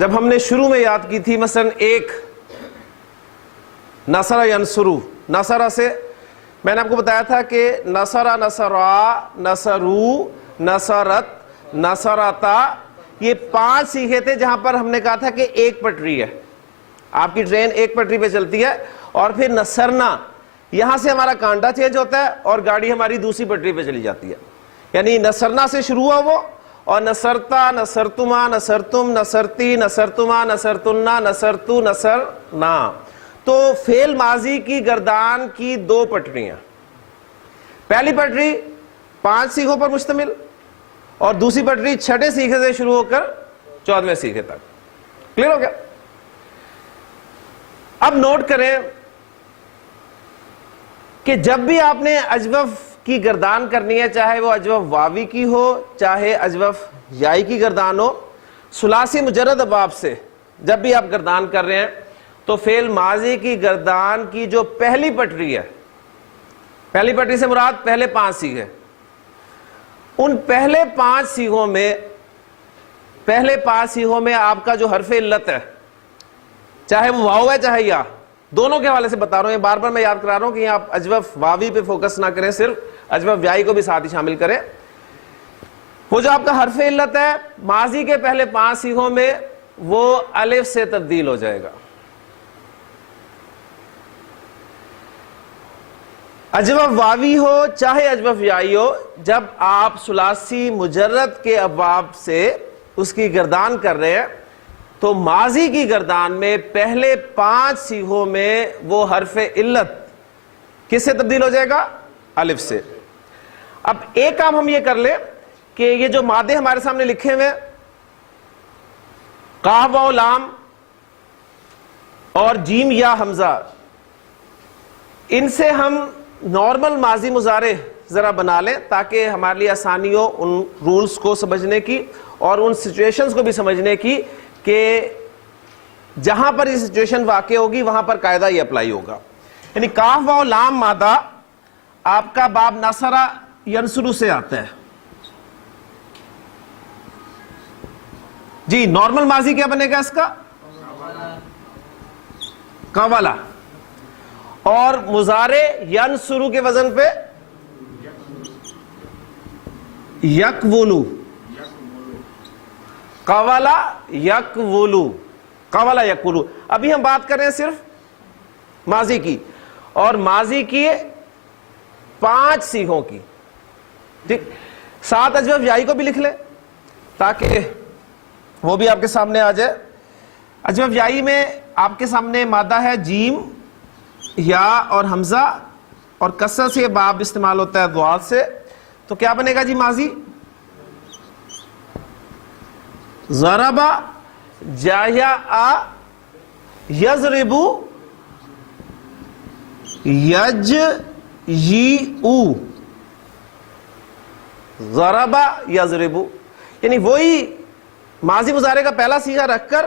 جب ہم نے شروع میں یاد کی تھی مثلا ایک نصر ینصرو، نصرہ سے میں نے آپ کو بتایا تھا کہ نصرہ، نصرا، نصرو، نصرت، نصرتا، یہ 5 سیغے تھے جہاں پر ہم نے کہا تھا کہ ایک پٹری ہے، آپ کی ٹرین ایک پٹری پہ چلتی ہے، اور پھر نصرنا، یہاں سے ہمارا کانٹا چینج ہوتا ہے اور گاڑی ہماری دوسری پٹری پہ چلی جاتی ہے. یعنی نصرنا سے شروع ہوا وہ، اور نصرتا، نصرتما، نصرتم، نصرتی، نصرتما، نصرتنا، نصرتو، نصرنا. تو فعل ماضی کی گردان کی 2 پٹریاں، پہلی پٹری 5 سیغوں پر مشتمل، اور دوسری پٹری 6 سیغے سے شروع ہو کر 14ویں سیغے تک. کلیئر ہو گیا؟ اب نوٹ کریں کہ جب بھی آپ نے اجوف کی گردان کرنی ہے، چاہے وہ اجوف واوی کی ہو چاہے اجوف یائی کی گردان ہو، ثلاثی مجرد ابواب سے جب بھی آپ گردان کر رہے ہیں تو فعل ماضی کی گردان کی جو پہلی پٹری ہے، پہلی پٹری سے مراد پہلے 5 سیغے، ان پہلے 5 سیغوں میں آپ کا جو حرف علت ہے، چاہے وہ واو ہے چاہے یا، دونوں کے حوالے سے بتا رہا ہوں، بار بار میں یاد کرا رہا ہوں کہ آپ اجوف واوی پہ فوکس نہ کریں، صرف اجوف یائی کو بھی ساتھ ہی شامل کریں. وہ جو آپ کا حرف علت ہے ماضی کے پہلے 5 سیغوں میں وہ الف سے تبدیل ہو جائے گا. اجوف واوی ہو چاہے اجوف یائی ہو، جب آپ ثلاثی مجرد کے ابواب سے اس کی گردان کر رہے ہیں تو ماضی کی گردان میں پہلے 5 سیغوں میں وہ حرف علت کس سے تبدیل ہو جائے گا؟ الف سے. اب ایک کام ہم یہ کر لیں کہ یہ جو مادے ہمارے سامنے لکھے ہوئے قاف واو لام اور جیم یا حمزہ، ان سے ہم نارمل ماضی مضارع ذرا بنا لیں تاکہ ہمارے لیے آسانی ہو ان رولز کو سمجھنے کی اور ان سچویشنز کو بھی سمجھنے کی کہ جہاں پر یہ سچویشن واقع ہوگی وہاں پر قاعدہ یہ اپلائی ہوگا. یعنی کاف واو لام مادہ آپ کا باب نصرہ ینصرو سے آتا ہے. جی نارمل ماضی کیا بنے گا اس کا؟ قوالا. اور مضارع ینصرو کے وزن پہ یکولو. قوالا یکولو، قوالا یکولو. ابھی ہم بات کر رہے ہیں صرف ماضی کی، اور ماضی کی 5 سیغوں کی. ٹھیک، ساتھ اجوف یائی کو بھی لکھ لیں تاکہ وہ بھی آپ کے سامنے آ جائے. اجوف یائی میں آپ کے سامنے مادہ ہے جیم، یا اور حمزہ، اور کسر سے باب استعمال ہوتا ہے ضاد سے. تو کیا بنے گا جی ماضی؟ ضربا جایا یضربو یجیئو. ضربا یضربو، یعنی وہی ماضی مضارع کا پہلا صیغہ رکھ کر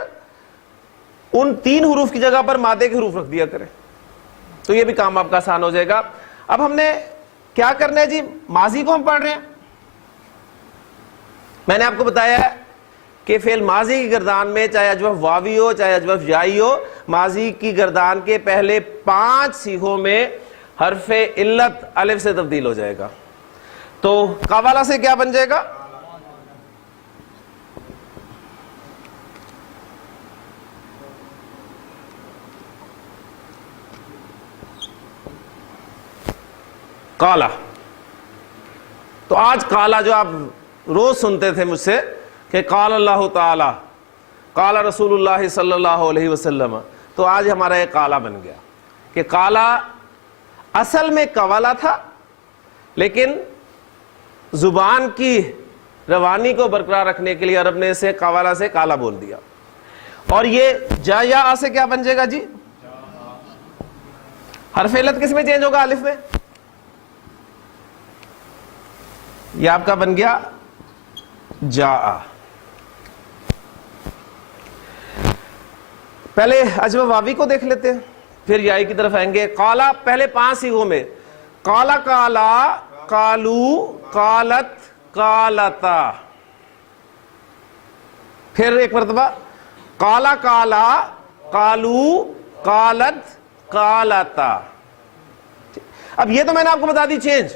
ان 3 حروف کی جگہ پر مادے کے حروف رکھ دیا کریں تو یہ بھی کام آپ کا آسان ہو جائے گا. اب ہم نے کیا کرنا ہے جی؟ ماضی کو ہم پڑھ رہے ہیں. میں نے آپ کو بتایا ہے کہ فعل ماضی کی گردان میں چاہے اجوف واوی ہو چاہے اجوف یائی ہو، ماضی کی گردان کے پہلے 5 سیغوں میں حرف علت الف سے تبدیل ہو جائے گا. تو قوالا سے کیا بن جائے گا؟ قالا. تو آج قالا جو آپ روز سنتے تھے مجھ سے کہ قال اللہ تعالی، قال رسول اللہ صلی اللہ علیہ وسلم، تو آج ہمارا یہ قالا بن گیا کہ قالا اصل میں قوالا تھا، لیکن زبان کی روانی کو برقرار رکھنے کے لیے عرب نے اسے قوالا سے قالا بول دیا. اور یہ جا یا آ سے کیا بن جائے گا جی؟ حرف علت کس میں چینج ہوگا؟ الف میں. یہ آپ کا بن گیا جا. پہلے اجوف واوی کو دیکھ لیتے ہیں پھر یائی کی طرف آئیں گے. قالا پہلے 5 سیغوں میں قالا، قالا، قالو، قالت، قالتا. پھر ایک مرتبہ قالا قالا، قالو، قالت، قالتا. اب یہ تو میں نے آپ کو بتا دی چینج.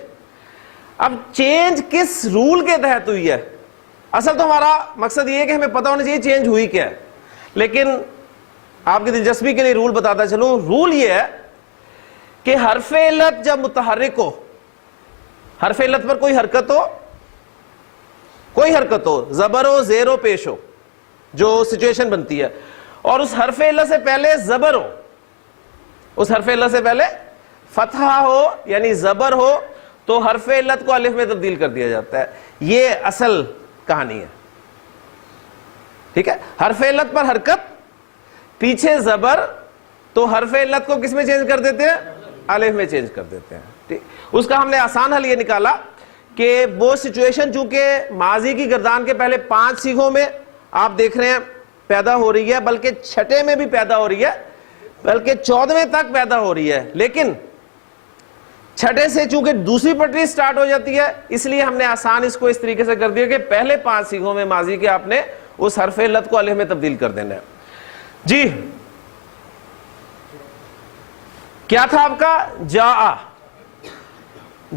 اب چینج کس رول کے تحت ہوئی ہے؟ اصل تو ہمارا مقصد یہ ہے کہ ہمیں پتہ ہونا چاہیے چینج ہوئی کیا ہے، لیکن آپ کی دلچسپی کے لیے رول بتاتا چلوں. رول یہ ہے کہ حرف علت جب متحرک ہو، حرف علت پر کوئی حرکت ہو، زبر ہو، زیر ہو، پیش ہو، جو سچویشن بنتی ہے، اور اس حرف علت سے پہلے زبر ہو، اس حرف علت سے پہلے فتحہ ہو یعنی زبر ہو، تو حرف علت کو الف میں تبدیل کر دیا جاتا ہے. یہ اصل کہانی ہے. ٹھیک ہے، حرف علت پر حرکت، پیچھے زبر، تو حرف علت کو کس میں چینج کر دیتے ہیں؟ الف میں چینج کر دیتے ہیں. ٹھیک، اس کا ہم نے آسان حل یہ نکالا کہ وہ سچویشن چونکہ ماضی کی گردان کے پہلے 5 سیغوں میں آپ دیکھ رہے ہیں پیدا ہو رہی ہے، بلکہ چھٹے میں بھی پیدا ہو رہی ہے، بلکہ 14ویں تک پیدا ہو رہی ہے، لیکن چھٹے سے چونکہ دوسری پٹری سٹارٹ ہو جاتی ہے، اس لیے ہم نے آسان اس کو اس طریقے سے کر دیا کہ پہلے 5 سیغوں میں ماضی کے آپ نے اس حرف علت کو الف میں تبدیل کر دینا ہے. جی کیا تھا آپ کا؟ جاء،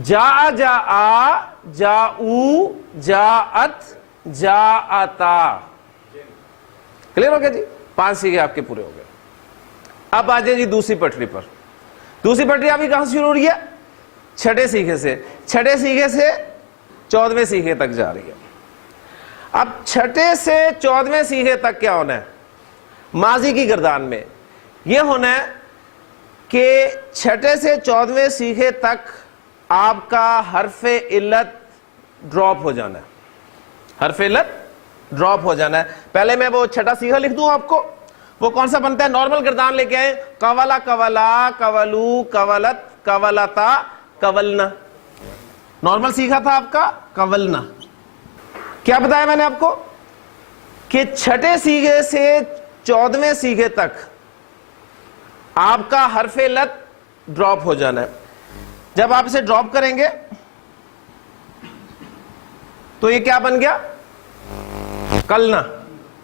جاء، جاء، جاؤ، جاءت، جاءتا. کلیئر ہو گیا جی؟ 5 سیغے آپ کے پورے ہو گئے. اب آ جائیں جی دوسری پٹری پر. دوسری پٹری آپ کی کہاں سے شروع ہو رہی ہے؟ چھٹے سیغے سے. چھٹے سیغے سے 14ویں سیغے تک جا رہی ہے. اب چھٹے سے 14ویں سیغے تک کیا ہونا ہے ماضی کی گردان میں؟ یہ ہونا ہے کہ چھٹے سے 14ویں سیغے تک آپ کا حرف علت ڈراپ ہو جانا ہے. حرف علت ڈراپ ہو جانا ہے. پہلے میں وہ چھٹا سیغہ لکھ دوں آپ کو. وہ کون سا بنتا ہے؟ نارمل گردان لے کے آئیں. قولا، قولا، قولو، قولت، قولتا، قولنا. نارمل سیکھا تھا آپ کا قولنا. کیا بتایا میں نے آپ کو کہ چھٹے سیغے سے 14ویں سیغے تک آپ کا حرف علت ڈراپ ہو جانا ہے. جب آپ اسے ڈراپ کریں گے تو یہ کیا بن گیا؟ قلنا.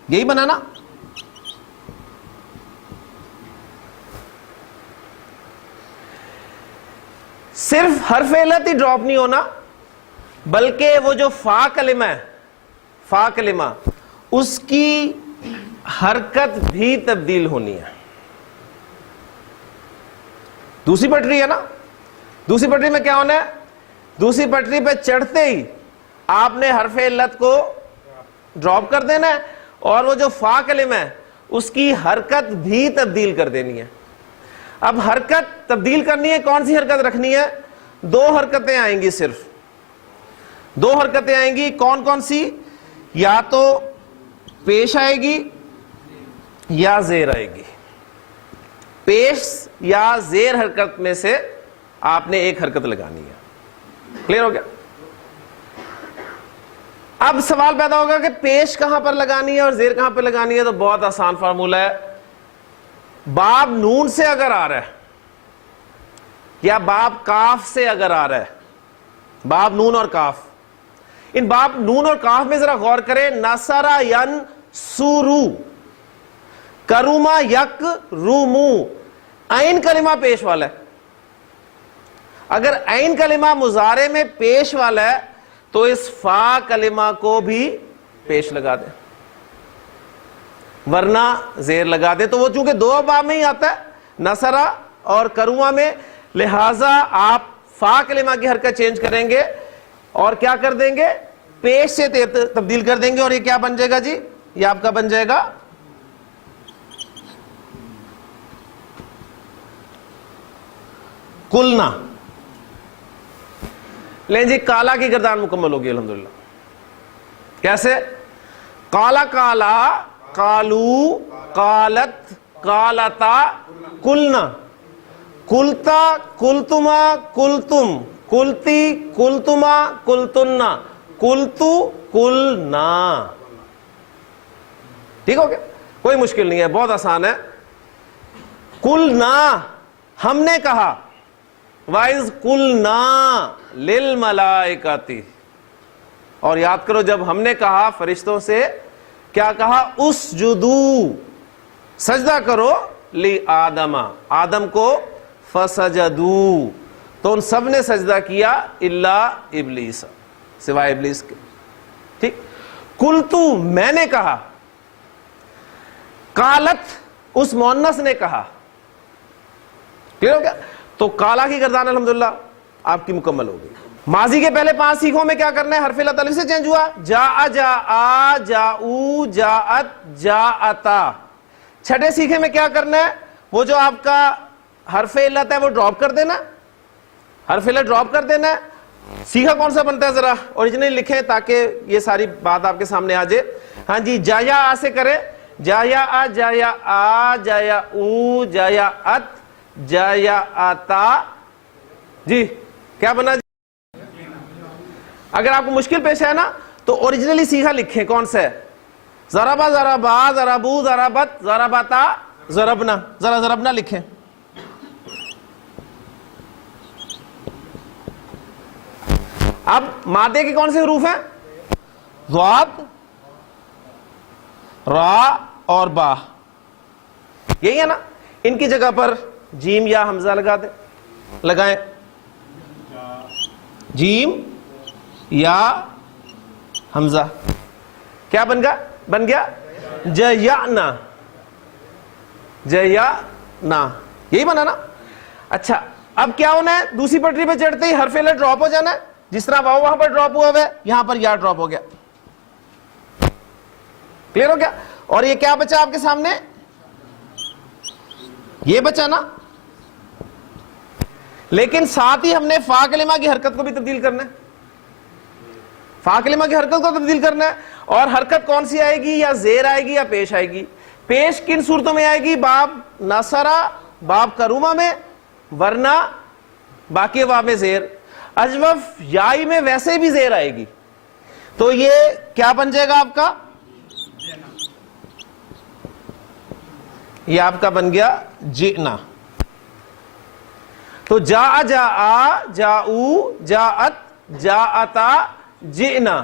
یہی بنا نا؟ صرف حرف علت ہی ڈراپ نہیں ہونا، بلکہ وہ جو فا کلمہ ہے، فا کلمہ، اس کی حرکت بھی تبدیل ہونی ہے. دوسری پٹری ہے نا؟ دوسری پٹری میں کیا ہونا ہے؟ دوسری پٹری پہ چڑھتے ہی آپ نے حرف علت کو ڈراپ کر دینا ہے، اور وہ جو فا کلمہ ہے اس کی حرکت بھی تبدیل کر دینی ہے. اب حرکت تبدیل کرنی ہے، کون سی حرکت رکھنی ہے؟ 2 حرکتیں آئیں گی، صرف 2 حرکتیں آئیں گی. کون کون سی؟ یا تو پیش آئے گی یا زیر آئے گی. پیش یا زیر حرکت میں سے آپ نے ایک حرکت لگانی ہے. کلیئر ہو گیا؟ اب سوال پیدا ہوگا کہ پیش کہاں پر لگانی ہے اور زیر کہاں پر لگانی ہے. تو بہت آسان فارمولہ ہے. باب نون سے اگر آ رہا ہے یا باب کاف سے اگر آ رہا ہے، باب نون اور کاف، ان باب نون اور کاف میں ذرا غور کریں. نصرا ینصرو، کرما یکرمو، عین کلمہ پیش والا ہے. اگر عین کلمہ مضارع میں پیش والا ہے تو اس فا کلمہ کو بھی پیش لگا دیں، ورنہ زیر لگا دیں. تو وہ چونکہ 2 باب میں ہی آتا ہے، نصرہ اور کرما میں، لہٰذا آپ فا کلمہ کی حرکت چینج کریں گے اور کیا کر دیں گے؟ پیش سے تبدیل کر دیں گے. اور یہ کیا بن جائے گا جی؟ یہ آپ کا بن جائے گا کلنا. لیں جی، کالا کی گردان مکمل ہوگی الحمدللہ. کیسے؟ کالا کالا، قالو، قالت، قالتا، کلنا. کلتا، کلتما، کلتم، کلتی، کلتما، کلتنا، کلتو، کلنا. ٹھیک ہو گیا؟ کوئی مشکل نہیں ہے، بہت آسان ہے. کلنا، ہم نے کہا. وَإِذْ قُلْنَا لِلْمَلَائِكَةِ، اور یاد کرو جب ہم نے کہا فرشتوں سے، کیا کہا؟ اسجدو سجدہ کرو لی آدم، آدم کو، فسجدو، تو ان سب نے سجدہ کیا الا ابلیس، سوائے ابلیس کے. ٹھیک. قلتو، میں نے کہا، قالت، اس مؤنث نے کہا. کلیئر ہو گیا؟ تو کالا کی گردان الحمدللہ آپ کی مکمل ہو گئی. ماضی کے پہلے 5 سیکھوں میں کیا کرنا ہے؟ حرف علت الف سے چینج ہوا، جاء جاء، جاؤ جاءت جاءتا. چھٹے سیکھے میں کیا کرنا ہے؟ وہ جو آپ کا حرف علت ہے وہ ڈراپ کر دینا، حرف علت ڈراپ کر دینا ہے. سیکھا کون سا بنتا ہے ذرا اوریجنلی لکھیں تاکہ یہ ساری بات آپ کے سامنے آ جائے. ہاں جی، جایا آ سے کرے، جایا آ، جایا آ، جایا او، جایا ات، جایا آتا. جی کیا بنا جی؟ اگر آپ کو مشکل پیش ہے نا تو اوریجنلی سیکھا لکھیں کون سا ہے؟ ضربا ضربا، ضربو ضربت، ضربتا ضربنا. ذرا ضربنا لکھیں. اب مادے کے کون سے حروف ہیں؟ ضاد، را اور با، یہی ہے نا. ان کی جگہ پر جیم یا حمزہ لگا دیں، لگائیں. جیم یا حمزہ، کیا بن گیا؟ بن گیا جیانا، جیانا، یہی بنا نا. اچھا اب کیا ہونا ہے؟ دوسری پٹری پہ چڑھتے ہی حرف علت ڈراپ ہو جانا ہے. جس طرح واؤ وہاں پر ڈراپ ہوا ہے، یہاں پر یا ڈراپ ہو گیا. کلیئر ہو گیا؟ اور یہ کیا بچا آپ کے سامنے؟ یہ بچا نا. لیکن ساتھ ہی ہم نے فا کلمہ کی حرکت کو بھی تبدیل کرنا ہے، فا کلمہ کی حرکت کو تبدیل کرنا ہے. اور حرکت کون سی آئے گی؟ یا زیر آئے گی یا پیش آئے گی. پیش کن صورتوں میں آئے گی؟ باب نصرہ، باب کرومہ میں، ورنہ باقی باب میں زیر. اجوف یائی میں ویسے بھی زیر آئے گی. تو یہ کیا بن جائے گا آپ کا؟ یہ آپ کا بن گیا جئنا. تو جاء جاء، جاؤ جاءت جاءتا، جئنا،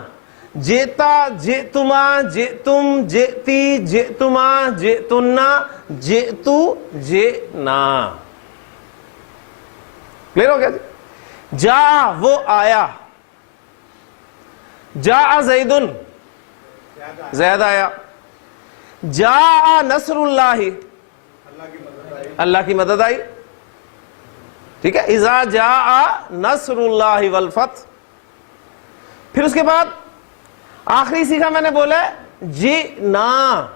جئتا جئتما، جئتم جئتی، جئتما جئتنا، جئتو جئنا. کلیئر ہو گیا جی؟ جاء وہ آیا، جاء زیدن زید آیا، جاء نصر اللہ اللہ کی مدد آئی. ٹھیک ہے، اذا جاء نصر اللہ والفتح. پھر اس کے بعد آخری سیکھا میں نے بولا جئنا،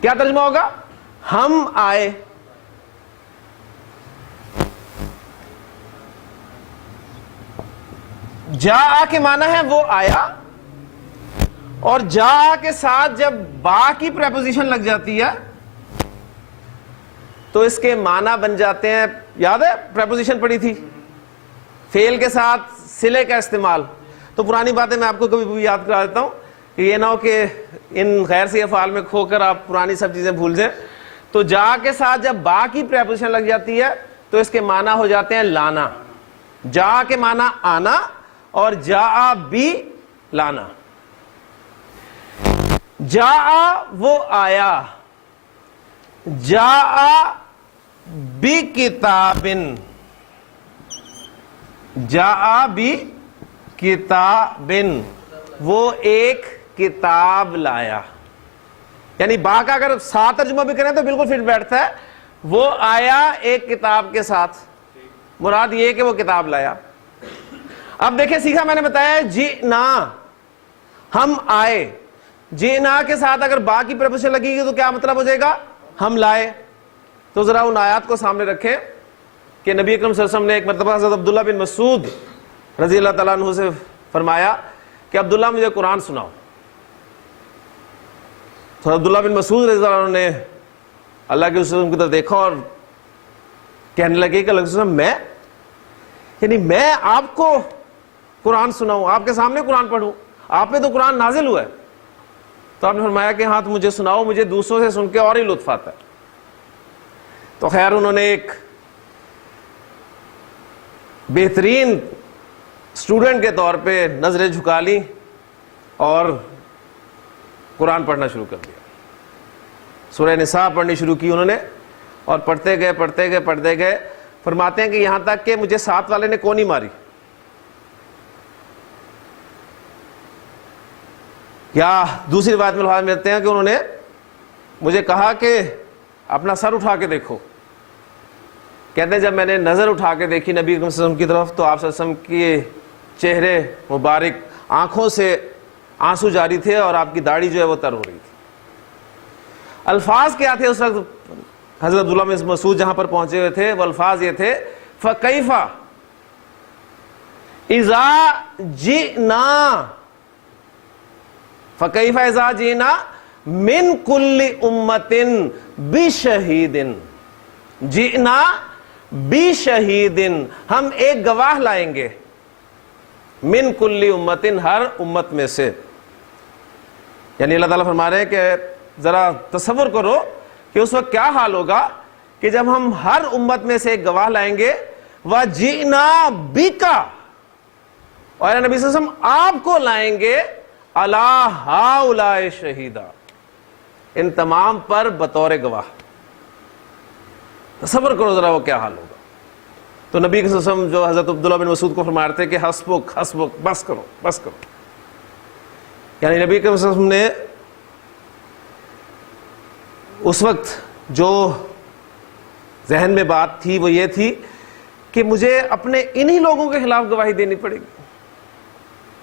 کیا ترجمہ ہوگا؟ ہم آئے. جاء کے معنی ہے وہ آیا، اور جاء کے ساتھ جب با کی پریپوزیشن لگ جاتی ہے تو اس کے معنی بن جاتے ہیں. یاد ہے پریپوزیشن پڑھی تھی، فعل کے ساتھ صلے کا استعمال. تو پرانی باتیں میں آپ کو کبھی بھی یاد کرا دیتا ہوں کہ یہ نہ ہو کہ ان غیر سی افعال میں کھو کر آپ پرانی سب چیزیں بھول جائیں. تو جا کے ساتھ جب با کی پریپوزیشن لگ جاتی ہے تو اس کے معنی ہو جاتے ہیں لانا. جا کے معنی آنا اور جا بھی لانا. جا وہ آیا، جا بی کتابن، جا بی کتابن، وہ ایک کتاب لایا. یعنی با کا اگر ساتھ ترجمہ بھی کریں تو بالکل فٹ بیٹھتا ہے. وہ آیا ایک کتاب کے ساتھ، مراد یہ کہ وہ کتاب لایا. اب دیکھیں سیکھا میں نے بتایا جئنا، ہم آئے. جئنا کے ساتھ اگر با کی پریپوزیشن لگے گی تو کیا مطلب ہو جائے گا؟ ہم لائے. تو ذرا ان آیات کو سامنے رکھیں کہ نبی اکرم صلی اللہ علیہ وسلم نے ایک مرتبہ حضرت عبداللہ بن مسعود رضی اللہ تعالیٰ عنہ سے فرمایا کہ عبداللہ مجھے قرآن سناؤ. تو عبداللہ بن مسعود رضی اللہ عنہ نے اللہ کے رسول کی طرف دیکھا اور کہنے لگے کہ اللہ کے رسول میں، یعنی میں آپ کو قرآن سناؤں، آپ کے سامنے قرآن پڑھوں، آپ پہ تو قرآن نازل ہوا ہے. تو آپ نے فرمایا کہ ہاں تو مجھے سناؤ، مجھے دوسروں سے سن کے اور ہی لطف آتا ہے. تو خیر انہوں نے ایک بہترین اسٹوڈنٹ کے طور پہ نظریں جھکا لی اور قرآن پڑھنا شروع کر دیا. سورہ نساء پڑھنی شروع کی انہوں نے، اور پڑھتے گئے، فرماتے ہیں کہ یہاں تک کہ مجھے ساتھ والے نے کونی ماری، یا دوسری روایت میں الفاظ ملتے ہیں کہ انہوں نے مجھے کہا کہ اپنا سر اٹھا کے دیکھو. کہتے ہیں جب میں نے نظر اٹھا کے دیکھی نبی اکرم صلی اللہ علیہ وسلم کی طرف تو آپ صلی اللہ علیہ وسلم کے چہرے مبارک آنکھوں سے آنسو جاری تھے اور آپ کی داڑھی جو ہے وہ تر ہو رہی تھی. الفاظ کیا تھے اس وقت حضرت عبداللہ بن مسعود جہاں پر پہنچے ہوئے تھے؟ وہ الفاظ یہ تھے فَكَيْفَ إِذَا جِئْنَا فَكَيْفَ إِذَا جِئْنَا مِن كُلِّ أُمَّةٍ بِشَهِيدٍ جِئْنَا بِشَهِيدٍ ہم ایک گواہ لائیں گے، من کل امتن ہر امت میں سے. یعنی اللہ تعالیٰ فرما رہے ہیں کہ ذرا تصور کرو کہ اس وقت کیا حال ہوگا کہ جب ہم ہر امت میں سے ایک گواہ لائیں گے. وَجِئْنَا بِكَ اور نبی صلی اللہ علیہ وسلم آپ کو لائیں گے عَلَىٰ هَٰؤُلَاءِ شَهِيدًا ان تمام پر بطور گواہ. تصور کرو ذرا وہ کیا حال ہوگا. تو نبی صلی اللہ علیہ وسلم جو حضرت عبداللہ بن مسعود کو فرما رہے تھے کہ حسبک حسبک، بس کرو بس کرو. یعنی نبی صلی اللہ علیہ وسلم نے اس وقت جو ذہن میں بات تھی وہ یہ تھی کہ مجھے اپنے انہی لوگوں کے خلاف گواہی دینی پڑے گی،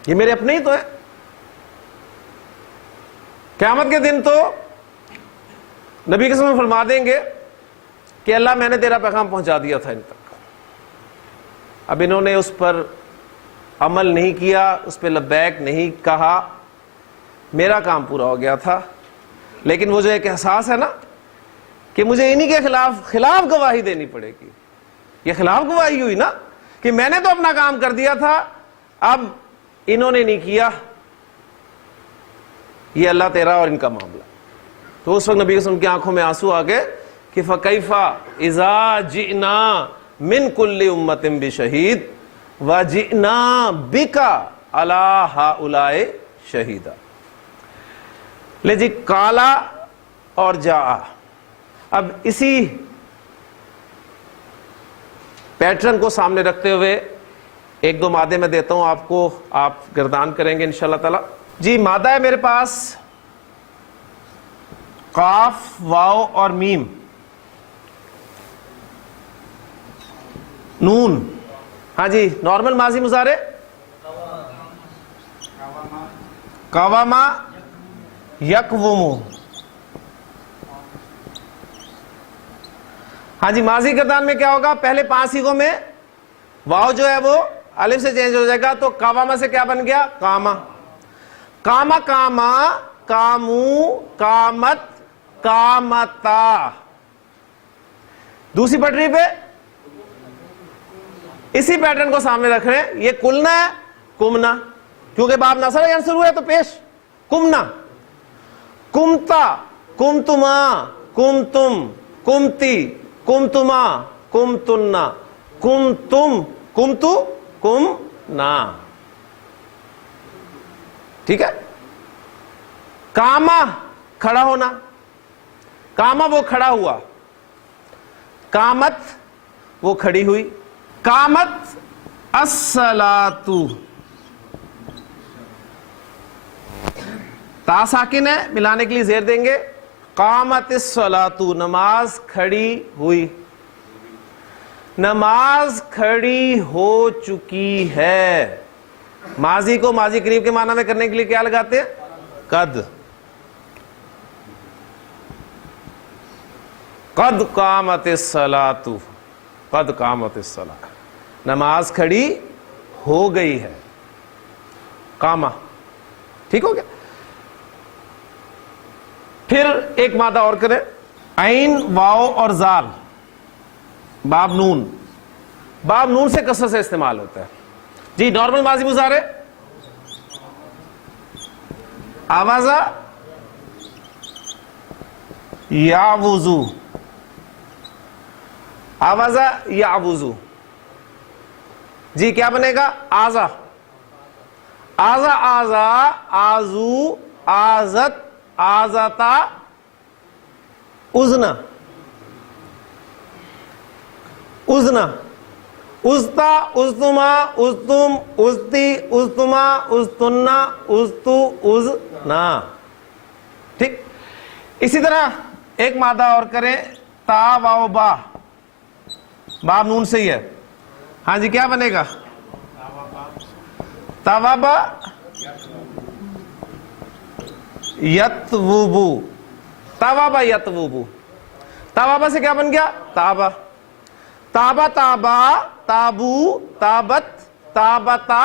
یہ میرے اپنے ہی تو ہے. قیامت کے دن تو نبی کے سامنے فرما دیں گے کہ اللہ میں نے تیرا پیغام پہنچا دیا تھا ان تک، اب انہوں نے اس پر عمل نہیں کیا، اس پہ لبیک نہیں کہا، میرا کام پورا ہو گیا تھا. لیکن وہ جو ایک احساس ہے نا کہ مجھے انہی کے خلاف گواہی دینی پڑے گی، یہ خلاف گواہی ہوئی نا کہ میں نے تو اپنا کام کر دیا تھا، اب انہوں نے نہیں کیا، یہ اللہ تیرا اور ان کا معاملہ. تو اس وقت نبی صلی اللہ علیہ وسلم کی آنکھوں میں آنسو آ گئے کہ فَكَيْفَ إِذَا جِئْنَا مِن كُلِّ أُمَّةٍ بِشَهِيدٍ وَجِئْنَا بِكَ عَلَىٰ هَٰؤُلَاءِ شَهِيدًا. لے جی کالا اور جاء، اب اسی پیٹرن کو سامنے رکھتے ہوئے ایک دو مادے میں دیتا ہوں آپ کو، آپ گردان کریں گے انشاءاللہ تعالی. جی مادہ ہے میرے پاس قاف، واو اور میم، نون. ہاں جی نارمل ماضی مضارع قواما یقوم. ہاں جی ماضی گردان میں کیا ہوگا؟ پہلے 5 صیغوں میں واو جو ہے وہ الف سے چینج ہو جائے گا، تو قواما سے کیا بن گیا؟ قاما. قاما قاما، قامو، قامت، قامتا. دوسری پٹری پہ اسی پیٹرن کو سامنے رکھ رہے ہیں، یہ کلنا ہے کمنا، کیونکہ باب نصر ینصر ہوا ہے تو پیش کمنا. کمتا، کمتما، کمتم، کمتی، کمتما، کمتنا، کمتم، کمتو، کمنا. ٹھیک ہے. کاما کھڑا ہونا، کاما وہ کھڑا ہوا، کامت وہ کھڑی ہوئی. کامت الصلاۃ، تا ساکن ہے ملانے کے لیے زیر دیں گے. قامت الصلاۃ نماز کھڑی ہوئی، نماز کھڑی ہو چکی ہے. ماضی کو ماضی قریب کے معنی میں کرنے کے لیے کیا لگاتے ہیں؟ قد. قد قامت الصلاۃ، قد قامت الصلاۃ نماز کھڑی ہو گئی ہے. قامہ ٹھیک ہو گیا. پھر ایک مادہ اور کریں، عین، واو اور زال، باب نون. باب نون سے کثرت سے استعمال ہوتا ہے. جی نارمل ماضی مضارع آوازہ یا وضو، آوازہ یا وضو. جی کیا بنے گا؟ آزا، آزا، آزا، آزو، آزت، آزتا، اذنا، اذنا، ازتا، ازتما، ازتم، ازتی، ازتما، ازتنا، ازتو، ازنا. ٹھیک. اسی طرح ایک مادہ اور کریں، تا واو با، باب نون سے ہی ہے. ہاں جی کیا بنے گا؟ توابا یتوبو، توابا یتوبو. توابا سے کیا بن گیا؟ تابا. تابا تابا، تابو، تابت، تابتا،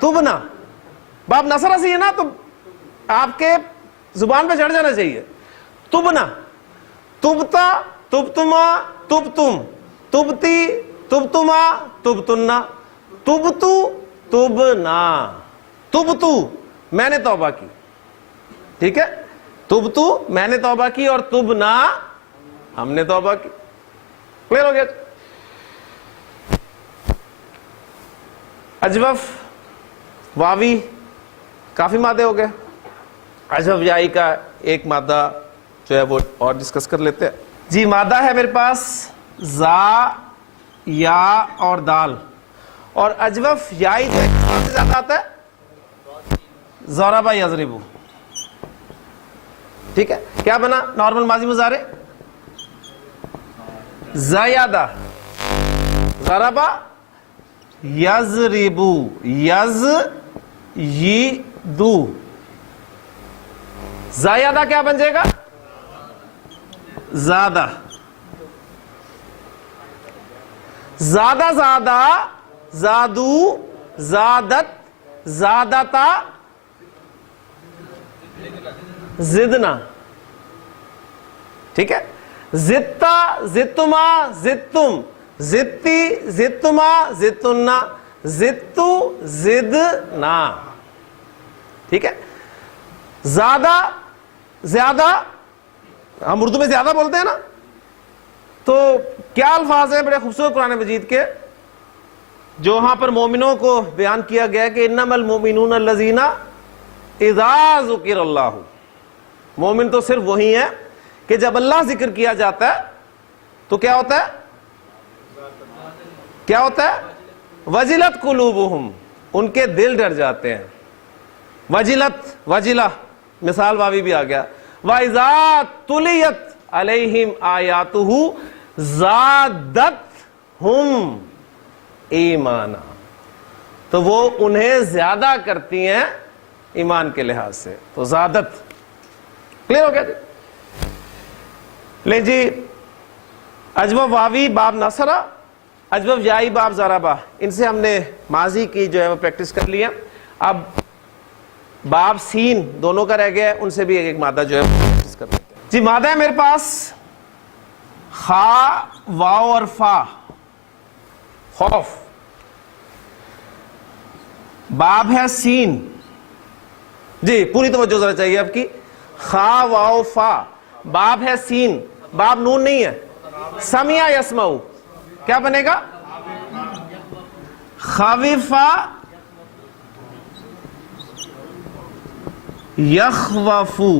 تبنا. باب نصرہ سے ہے نا، تو آپ کے زبان پہ چڑھ جانا چاہیے. تبنا، تبتا، تبتما، تبتم، تبتی، تبتما، تبتنا، تبتو، تبنا. تبتو میں نے توبہ کی. ٹھیک ہے، تبتو میں نے توبہ کی، اور تبنا ہم نے توبہ کی. کلیئر ہو گیا؟ اجوف واوی کافی مادے ہو گئے. اجوف یائی کا ایک مادہ جو ہے وہ اور ڈسکس کر لیتے ہیں. جی مادہ ہے میرے پاس زا، یا اور دال. اور اجوف یائی جو کس نام سے زیادہ آتا ہے؟ ضربا یضربو. ٹھیک ہے، کیا بنا نارمل ماضی مضارع؟ زیادہ، ضربا یضربو، یزیدو. زیادہ کیا بن جائے گا؟ زیادہ. زیادہ، زیادہ، زادو، زادت، زادتا، زدنا. ٹھیک ہے. زدتا، زدتما، زدتم، زدتی، زدتما، زدتنا، زدتو، زدنا. ٹھیک ہے. زیادہ، زیادہ، ہم اردو میں زیادہ بولتے ہیں نا، تو کیا الفاظ ہیں بڑے خوبصورت قرآن مجید کے جو وہاں پر مومنوں کو بیان کیا گیا کہ انما المؤمنون الذین اذا ذکر اللہ. مومن تو صرف وہی ہیں کہ جب اللہ ذکر کیا جاتا ہے تو کیا ہوتا ہے؟ کیا ہوتا ہے؟ وجلت قلوبہم، ان کے دل ڈر جاتے ہیں. وجلت، وجلہ، مثال واوی بھی آ گیا. وَإِذَا تُلِيَتْ عَلَيْهِمْ آيَاتُهُ زَادَتْهُمْ ایمانا. تو وہ انہیں زیادہ کرتی ہیں ایمان کے لحاظ سے. تو زادت. کلیئر ہو گیا جی؟ لیں جی، اجوف واوی باب نصرہ، اجوف یائی باب ضربہ، ان سے ہم نے ماضی کی جو ہے وہ پریکٹس کر لی ہے. اب باب سین دونوں کا رہ گیا ہے، ان سے بھی ایک ایک مادہ جو ہے پریکٹس کر لیتے ہیں. جی مادہ ہے میرے پاس خا، واو اور فا. خوف. باب ہے سین. جی پوری توجہ ذرا چاہیے آپ کی. خا، واو، فا. باب ہے سین، باب نون نہیں ہے. سمع یسمعو کیا بنے گا؟ خوفا یخوفو.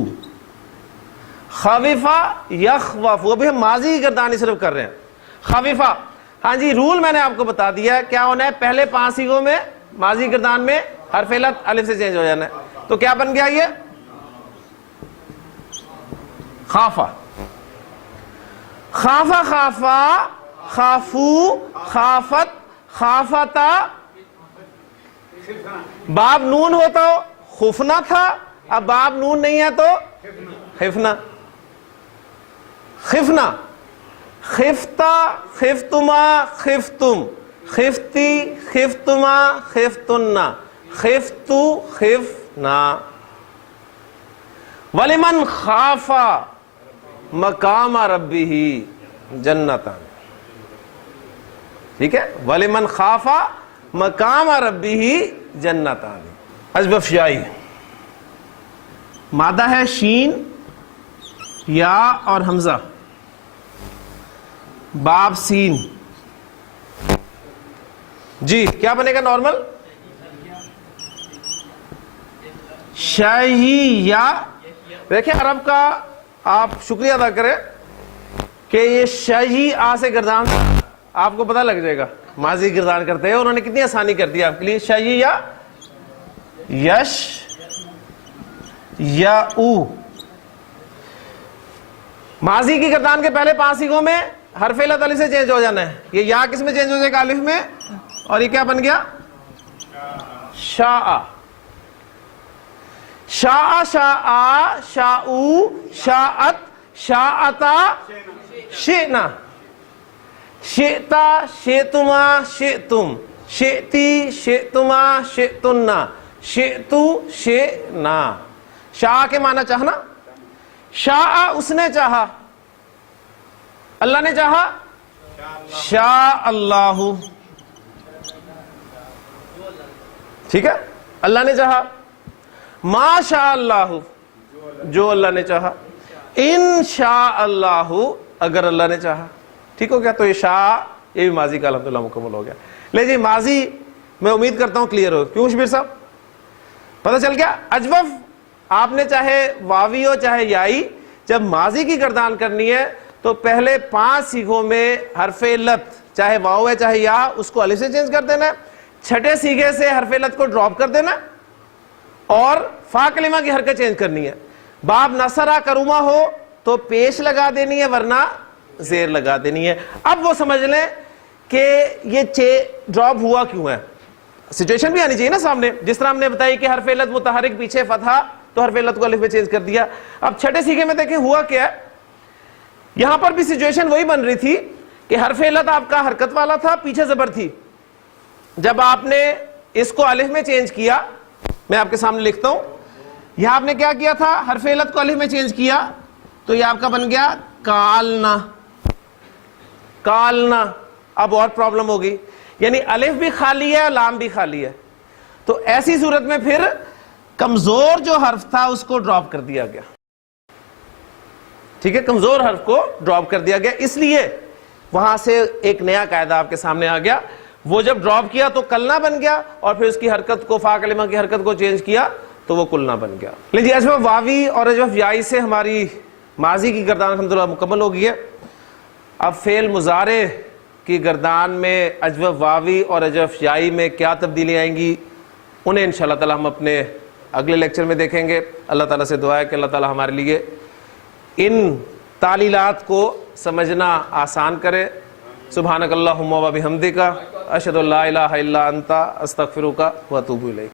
خوفا یخوفو. ابھی ہم ماضی کی گردانی صرف کر رہے ہیں. خوفا. ہاں جی رول میں نے آپ کو بتا دیا ہے کیا ہونا ہے. پہلے 5 صیغوں میں ماضی گردان میں حرف علت الف سے چینج ہو جانا ہے. تو کیا بن گیا یہ؟ خافا. خافا، خافا، خافو، خافت، خافتا. باب نون ہو تو خفنا تھا، اب باب نون نہیں ہے تو خفنا. خفنا. خفتا، خفتما، خفتم، خفتی، خفتما، خفتنا، خفتو، خفنا. وَلِمَنْ خَافَ مَقَامَ رَبِّهِ جَنَّتَانِ. ٹھیک ہے. وَلِمَنْ خَافَ مَقَامَ رَبِّهِ جَنَّتَانِ. اجوف یائی مادہ ہے شین، یا اور حمزہ. باب سین. جی کیا بنے گا نارمل؟ شہی یا. دیکھیں عرب کا آپ شکریہ ادا کریں کہ یہ شاہی آ سے گردان آپ کو پتہ لگ جائے گا ماضی گردان کرتے ہیں. انہوں نے کتنی آسانی کر دی آپ کے لیے. شاہی یا یش یا او. ماضی کی گردان کے پہلے 5 سیغوں میں حرف علت الف سے چینج ہو جانا ہے. یہ یا کس میں چینج ہو جائے گا؟ الف میں. اور یہ کیا بن گیا؟ شاء. شاء شاء شاءو شاءت شاءتا شئنا شئتا شئتما شئتم شئتی شئتما شئتنا شئتو شئنا. شاء کے معنی چاہنا. شاء اس نے چاہا. اللہ نے چاہا. شاء اللہ. ٹھیک ہے. اللہ نے چاہا. ما شاء اللہ جو اللہ نے چاہا. ان شاء اللہ اگر اللہ نے چاہا. ٹھیک ہو گیا. تو یہ شاء یہ بھی ماضی کا الحمدللہ مکمل ہو گیا. لے جی ماضی میں امید کرتا ہوں کلیئر ہو. کیوں شبیر صاحب پتہ چل گیا؟ اجوف آپ نے چاہے واوی ہو چاہے یائی، جب ماضی کی گردان کرنی ہے تو پہلے 5 سیغوں میں حرف علت چاہے واو ہے چاہے یا اس کو الف سے چینج کر دینا ہے. 6 سیغے سے حرف علت کو ڈراپ کر دینا ہے اور فا کلمہ کی حرکت چینج کرنی ہے. باب نصرہ کروما ہو تو پیش لگا دینی ہے ورنہ زیر لگا دینی ہے. اب وہ سمجھ لیں کہ یہ ڈراپ ہوا کیوں ہے. سچویشن بھی آنی چاہیے نا سامنے. جس طرح ہم نے بتائی کہ حرف علت متحرک پیچھے فتحہ تو حرف علت کو الف میں چینج کر دیا. اب 6 سیغے میں دیکھیں ہوا کیا ہے. یہاں پر بھی سچویشن وہی بن رہی تھی کہ حرف علت آپ کا حرکت والا تھا، پیچھے زبر تھی. جب آپ نے اس کو الف میں چینج کیا، میں آپ کے سامنے لکھتا ہوں، یہاں آپ نے کیا کیا تھا؟ حرف علت کو الف میں چینج کیا تو یہ آپ کا بن گیا کالنا. کالنا. اب اور پرابلم ہوگی، یعنی الف بھی خالی ہے لام بھی خالی ہے. تو ایسی صورت میں پھر کمزور جو حرف تھا اس کو ڈراپ کر دیا گیا. ٹھیک ہے. کمزور حرف کو ڈراپ کر دیا گیا. اس لیے وہاں سے ایک نیا قاعدہ آپ کے سامنے آ گیا. وہ جب ڈراپ کیا تو کلنا بن گیا اور پھر اس کی حرکت کو فا کلمہ کی حرکت کو چینج کیا تو وہ کلنا بن گیا. لیجیے اجوف واوی اور اجوف یائی سے ہماری ماضی کی گردان الحمدللہ مکمل ہو گئی ہے. اب فعل مضارع کی گردان میں اجوف واوی اور اجوف یائی میں کیا تبدیلی آئیں گی انہیں انشاءاللہ تعالی ہم اپنے اگلے لیکچر میں دیکھیں گے. اللہ تعالیٰ سے دعا ہے کہ اللہ تعالیٰ ہمارے لیے ان تعلیلات کو سمجھنا آسان کرے. سبحانک اللہم و بحمدک اشہد ان لا الہ الا انت استغفرک و اتوب الیک.